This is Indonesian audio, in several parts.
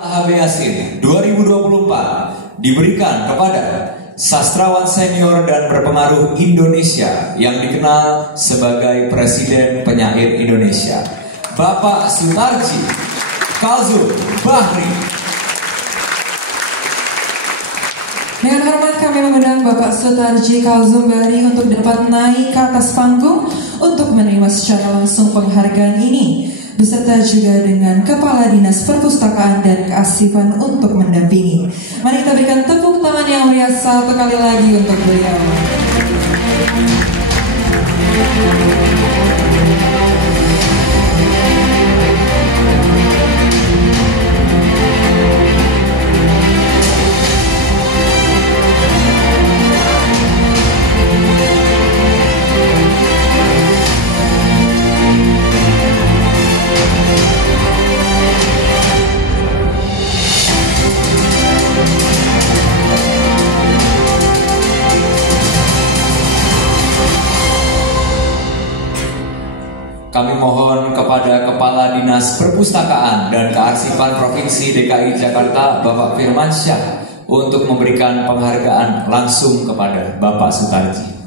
HB Yasin 2024 diberikan kepada sastrawan senior dan berpengaruh Indonesia yang dikenal sebagai Presiden Penyair Indonesia, Bapak Sutarji Kazum Bahri. Dengan hormat kami mengundang Bapak Sutarji Kazum Bahri untuk dapat naik ke atas panggung untuk menerima secara langsung penghargaan ini, beserta juga dengan Kepala Dinas Perpustakaan dan Kearsipan untuk mendampingi. Mari kita berikan tepuk tangan yang meriah satu kali lagi untuk beliau. Kami mohon kepada Kepala Dinas Perpustakaan dan Kearsipan Provinsi DKI Jakarta, Bapak Firmansyah, untuk memberikan penghargaan langsung kepada Bapak Sutarji.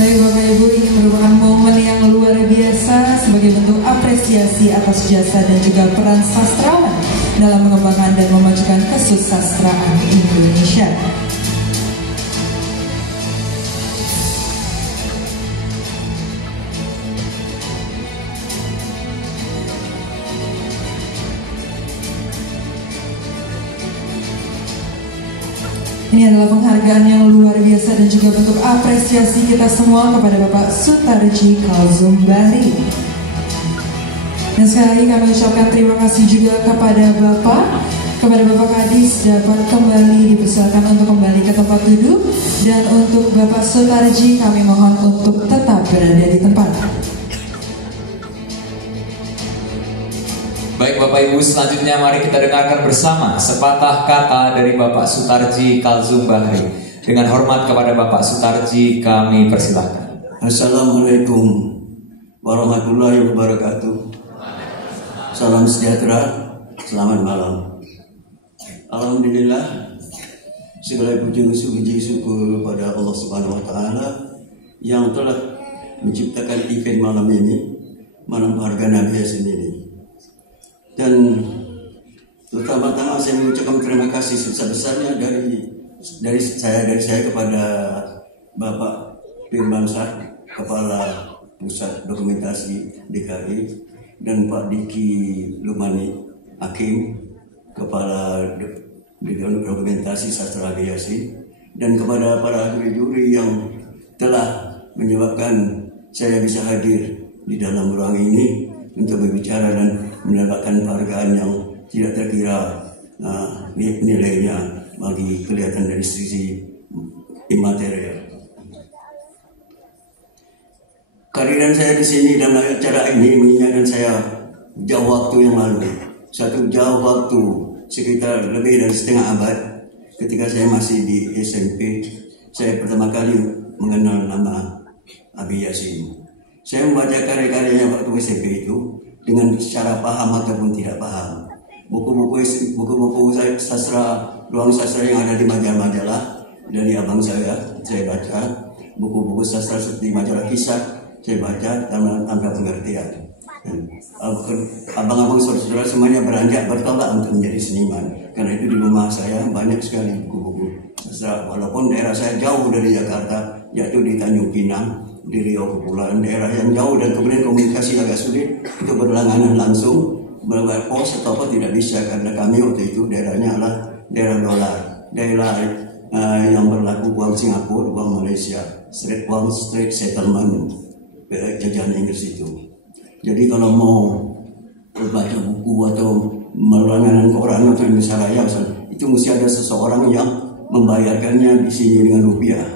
Baik Bapak Ibu, ini merupakan momen yang luar biasa sebagai bentuk apresiasi atas jasa dan juga peran sastrawan dalam mengembangkan dan memajukan kesusastraan Indonesia. Ini adalah penghargaan yang luar biasa dan juga bentuk apresiasi kita semua kepada Bapak Sutarji Kazum Bahri. Dan sekali lagi kami ucapkan terima kasih juga kepada Bapak Kadis dapat kembali dipersilakan untuk kembali ke tempat duduk, dan untuk Bapak Sutarji kami mohon untuk tetap berada di tempat. Baik Bapak Ibu, selanjutnya mari kita dengarkan bersama sepatah kata dari Bapak Sutarji Kazum Bahri. Dengan hormat kepada Bapak Sutarji kami persilahkan. Assalamualaikum warahmatullahi wabarakatuh. Salam sejahtera, selamat malam. Alhamdulillah, segala puji syukur pada Allah Subhanahu wa Ta'ala yang telah menciptakan event malam ini, malam penghargaan Nabi Yasin ini. Dan pertama-tama saya mengucapkan terima kasih sebesar-besarnya dari saya kepada Bapak Firmansyah, Kepala Pusat Dokumentasi DKI, dan Pak Diki Lumani Hakim, Kepala Dokumentasi Sastra HB Yasin, dan kepada para juri-juri yang telah menyebabkan saya bisa hadir di dalam ruang ini untuk berbicara dan mendapatkan penghargaan yang tidak terkira nilainya bagi kelihatan dari sisi imaterial. Kehadiran saya di sini dalam acara ini mengingatkan saya jauh waktu yang lalu, jauh waktu sekitar lebih dari setengah abad, ketika saya masih di SMP, saya pertama kali mengenal nama Abi Yasin. Saya membaca karya-karyanya waktu SMP itu dengan secara paham ataupun tidak paham. Buku-buku sastra, ruang sastra yang ada di majalah dari abang saya baca. Buku-buku sastra seperti majalah Kisah, saya baca tanpa pengertian. Abang-abang saudara semuanya beranjak bertolak untuk menjadi seniman. Karena itu di rumah saya banyak sekali buku-buku sastra. Walaupun daerah saya jauh dari Jakarta, yaitu di Tanjung Pinang, di Riau Kepulauan, daerah yang jauh, dan kemudian komunikasi agak sulit untuk berlangganan langsung. Berbuat pos atau apa tidak bisa, karena kami waktu itu daerahnya adalah daerah dolar, daerah yang berlaku uang Singapura, uang Malaysia, straight settlement jajahan Inggris itu. Jadi kalau mau baca buku atau melangganan koran atau Indonesia Raya, itu mesti ada seseorang yang membayarkannya di sini dengan rupiah,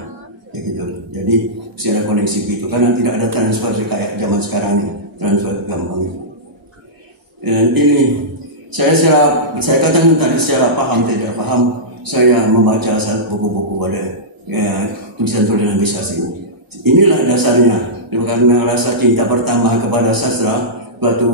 ya gitu. Jadi mesti ada koneksi itu, karena tidak ada transfer kayak zaman sekarang ini, transfer gampang. Dan ini saya katakan tadi secara paham tidak paham, saya membaca buku-buku pada tulisan-tulisan bisnis ini. Inilah dasarnya, karena rasa cinta pertama kepada sastra, batu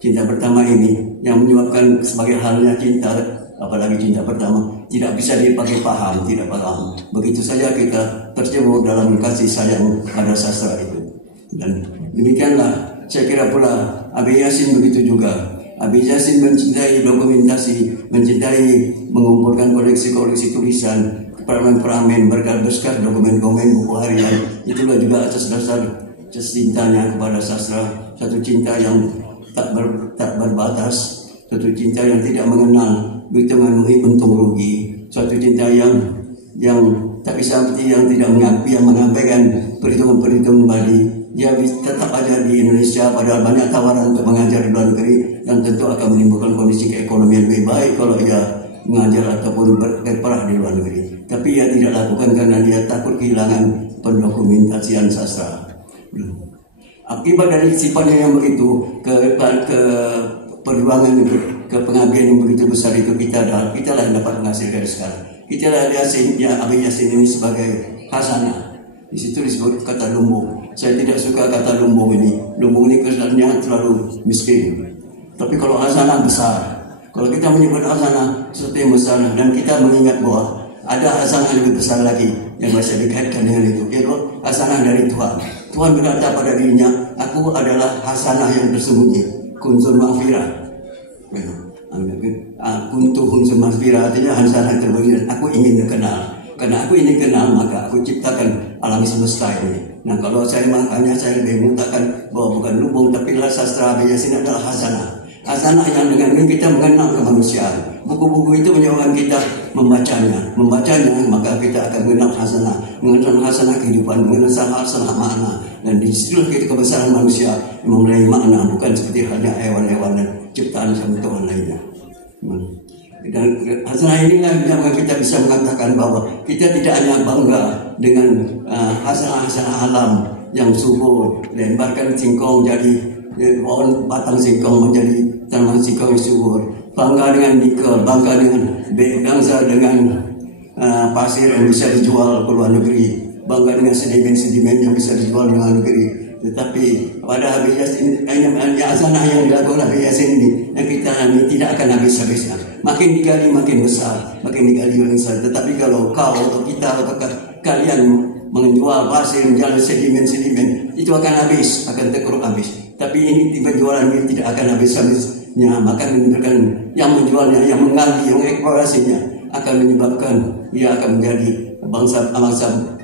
cinta pertama ini yang menyebabkan sebagai halnya cinta, apalagi cinta pertama, tidak bisa dipakai paham, tidak paham. Begitu saja kita tercebur dalam kasih sayang pada sastra itu. Dan demikianlah saya kira pula Abi Yasin begitu juga. Abi Yasin mencintai dokumentasi, mencintai mengumpulkan koleksi-koleksi tulisan, peramen-peramen, berkar-berkar dokumen-dokumen buku harian. Itulah juga atas dasar cintanya kepada sastra, satu cinta yang tak berbatas, satu cinta yang tidak mengenal hitungan untung rugi, suatu cinta yang tak bisa yang tidak mengabaikan perhitungan badi. Dia tetap ada di Indonesia, padahal banyak tawaran untuk mengajar di luar negeri, dan tentu akan menimbulkan kondisi keekonomian lebih baik kalau ia mengajar ataupun berperah di luar negeri. Tapi ia tidak lakukan karena dia takut kehilangan pendokumentasian sastra. Akibat dari sifatnya yang begitu, ke perjuangan, ke pengabdian yang begitu besar itu, kita lah yang dapat menghasilkan sekarang. Kita lah Abi Yasin ini sebagai hasanah. Di situ disebut kata lumbung. Saya tidak suka kata lumbung ini. Lumbung ini kesannya terlalu miskin. Tapi kalau hasanah besar, kalau kita menyebut hasanah sesuatu yang besar, dan kita mengingat bahwa ada hasanah lebih besar lagi yang bisa dikaitkan dengan itu, yaitu hasanah dari Tuhan. Tuhan berkata pada dirinya, aku adalah hasanah yang tersembunyi, kunzul maghfirah. Kuntu kunzul maghfirah artinya hasanah tersembunyi. Aku ingin dikenal. Karena aku ingin kenal, maka aku ciptakan alam semesta ini. Nah, kalau makanya saya lebih mengatakan bahwa bukan lumbung, tapi sastra Abi Yasin adalah hasanah. Hasanah yang dengan ini kita mengenal kemanusiaan. Buku-buku itu menyebabkan kita membacanya, maka kita akan mengenal hasanah kehidupan, mengenal hasanah makna. Dan di situlah kita kebesaran manusia memulai makna, bukan seperti halnya hewan-hewan dan ciptaan Tuhan lainnya. Dan hasanah inilah yang kita bisa mengatakan bahwa kita tidak hanya bangga dengan hasanah-hasanah alam yang subur, lemparkan singkong jadi batang singkong menjadi tanaman singkong yang subur, bangga dengan nikel, bangga dengan bangsa dengan pasir yang bisa dijual ke luar negeri, bangga dengan sedimen-sedimen yang bisa dijual di luar negeri. Tetapi pada Abi Yasin ini, hasanah yang dilakukan Abi Yasin ini, yang kita ini tidak akan habis-habisnya. Makin digali makin besar, makin digali makin besar. Tetapi kalau kau atau kita atau kalian menjual pasir, menjual sedimen-sedimen, itu akan habis, akan terkeruk habis. Tapi ini penjualan ini tidak akan habis-habisnya. Maka menunjukkan yang menjualnya, yang menggali, yang mengeksplorasinya akan menyebabkan ia akan menjadi bangsa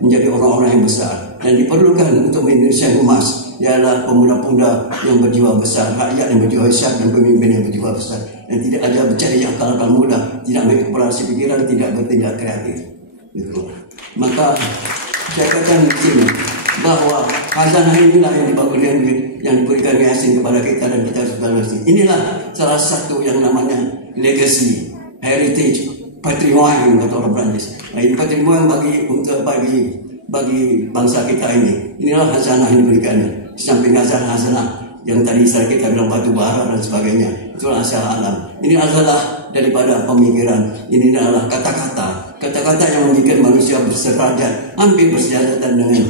menjadi orang-orang yang besar. Dan diperlukan untuk Indonesia yang emas ialah pemuda-pemuda yang berjiwa besar, rakyat yang berjiwa besar, dan pemimpin yang berjiwa besar, dan tidak ada bercari akal muda, tidak mengeksplorasi pikiran, tidak bertindak kreatif. Gitu. Maka saya katakan di sini bahwa hasanah inilah yang diberikan Yasin kepada kita, dan kita harus berhasil. Inilah salah satu yang namanya legacy, heritage, patrimoine kata orang Prancis. Nah, ini patrimoine bagi bangsa kita ini. Inilah hasanah yang diberikannya. Di samping hasanah yang tadi kita bilang batu bara dan sebagainya, itulah hasanah alam. Ini adalah daripada pemikiran. Ini adalah kata-kata yang membuat manusia berserajat, hampir bersejahtera dengan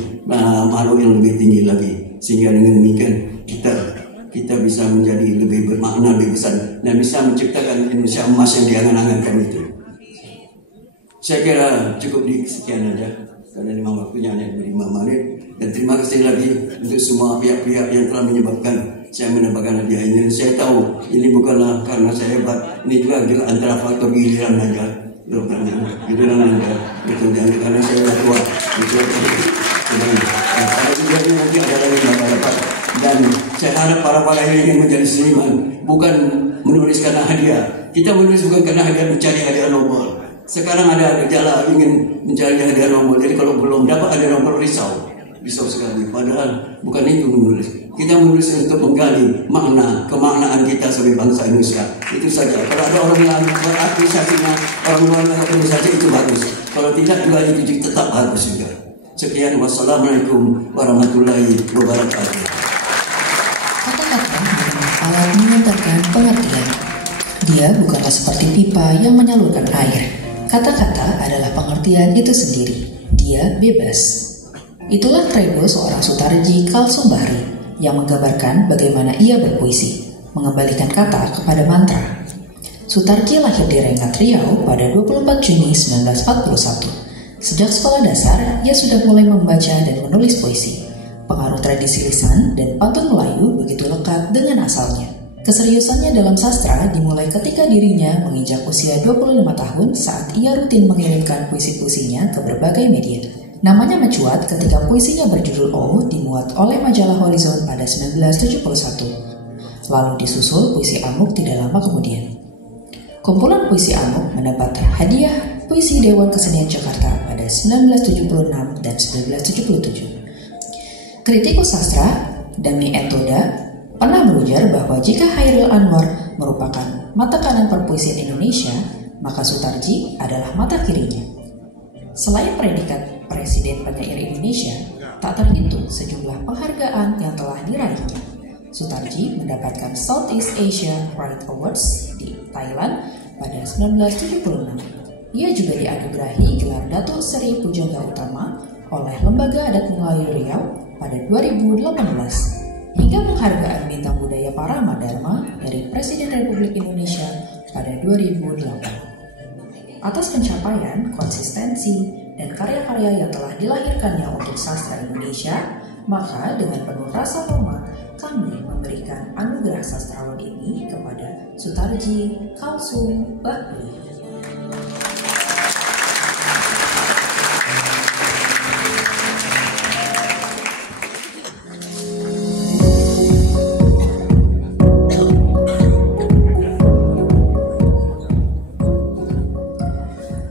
makhluk yang lebih tinggi lagi. Sehingga dengan demikian kita bisa menjadi lebih bermakna, lebih besar, dan bisa menciptakan Indonesia emas yang diangan-angankan itu. Saya kira cukup di sekian aja, karena memang waktunya hanya 5 menit. Dan terima kasih lagi untuk semua pihak-pihak yang telah menyebabkan saya mendapatkan hadiah ini. Saya tahu ini bukanlah karena saya hebat, ini juga antara faktor giliran aja. Giliran aja, betul, karena saya sudah tua. Kalau tidak nanti ada lagi dapat. Dan saya harap para ini ingin menjadi seniman, bukan menulis karena hadiah. Kita menulis bukan karena hadiah, mencari hadiah Nobel. Sekarang ada gejala ingin mencari hadiah nomor. Jadi kalau belum dapat hadiah nomor risau sekali. Padahal bukan itu menulis. Kita menulis untuk menggali makna, kemaknaan kita sebagai bangsa Indonesia. Itu saja. Kalau ada orang yang berapresiasinya, orang luar yang apresiasi itu bagus. Kalau tidak juga itu tetap bagus juga. Sekian, wassalamualaikum warahmatullahi wabarakatuh. Kata-kata alat mengantarkan pengertian. Dia bukanlah seperti pipa yang menyalurkan air. Kata-kata adalah pengertian itu sendiri. Dia bebas. Itulah kredo seorang Sutarji Kalsumbahri yang menggambarkan bagaimana ia berpuisi, mengembalikan kata kepada mantra. Sutarji lahir di Rengat, Riau pada 24 Juni 1941. Sejak sekolah dasar, ia sudah mulai membaca dan menulis puisi. Pengaruh tradisi lisan dan pantun Melayu begitu lekat dengan asalnya. Keseriusannya dalam sastra dimulai ketika dirinya menginjak usia 25 tahun saat ia rutin mengirimkan puisi-puisinya ke berbagai media. Namanya mencuat ketika puisinya berjudul O dimuat oleh majalah Horizon pada 1971. Lalu disusul puisi Amuk tidak lama kemudian. Kumpulan puisi Amuk mendapat hadiah puisi Dewan Kesenian Jakarta pada 1976 dan 1977. Kritikus sastra Dami Entoda pernah berujar bahwa jika Hairil Anwar merupakan mata kanan perpuisian Indonesia, maka Sutarji adalah mata kirinya. Selain predikat Presiden Penyair Indonesia, tak terhitung sejumlah penghargaan yang telah diraihnya. Sutarji mendapatkan Southeast Asia Pride Awards di Thailand pada 1976. Ia juga dianugerahi gelar Datuk Seri Pujangga Utama oleh Lembaga Adat Melayu Riau pada 2018. Hingga penghargaan Bintang Budaya Parama Dharma dari Presiden Republik Indonesia pada 2008. Atas pencapaian, konsistensi, dan karya-karya yang telah dilahirkannya untuk sastra Indonesia, maka dengan penuh rasa hormat kami memberikan anugerah sastrawan ini kepada Sutarji Kalsumbahri.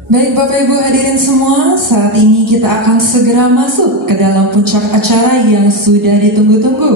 Baik Bapak Ibu hadirin semua, saat ini kita akan segera masuk ke dalam puncak acara yang sudah ditunggu-tunggu.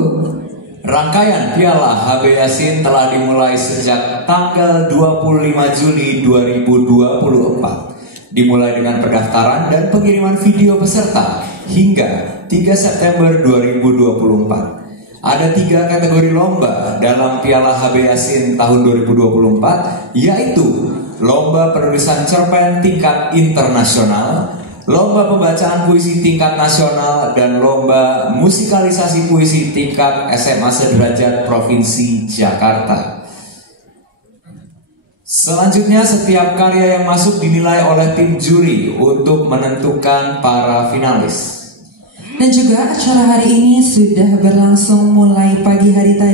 Rangkaian Piala HB Yasin telah dimulai sejak tanggal 25 Juni 2024. Dimulai dengan pendaftaran dan pengiriman video peserta hingga 3 September 2024. Ada 3 kategori lomba dalam Piala HB Yasin tahun 2024, yaitu Lomba Penulisan Cerpen Tingkat Internasional, Lomba Pembacaan Puisi Tingkat Nasional, dan Lomba Musikalisasi Puisi Tingkat SMA Sederajat Provinsi Jakarta. Selanjutnya, setiap karya yang masuk dinilai oleh tim juri untuk menentukan para finalis. Dan juga acara hari ini sudah berlangsung mulai pagi hari tadi.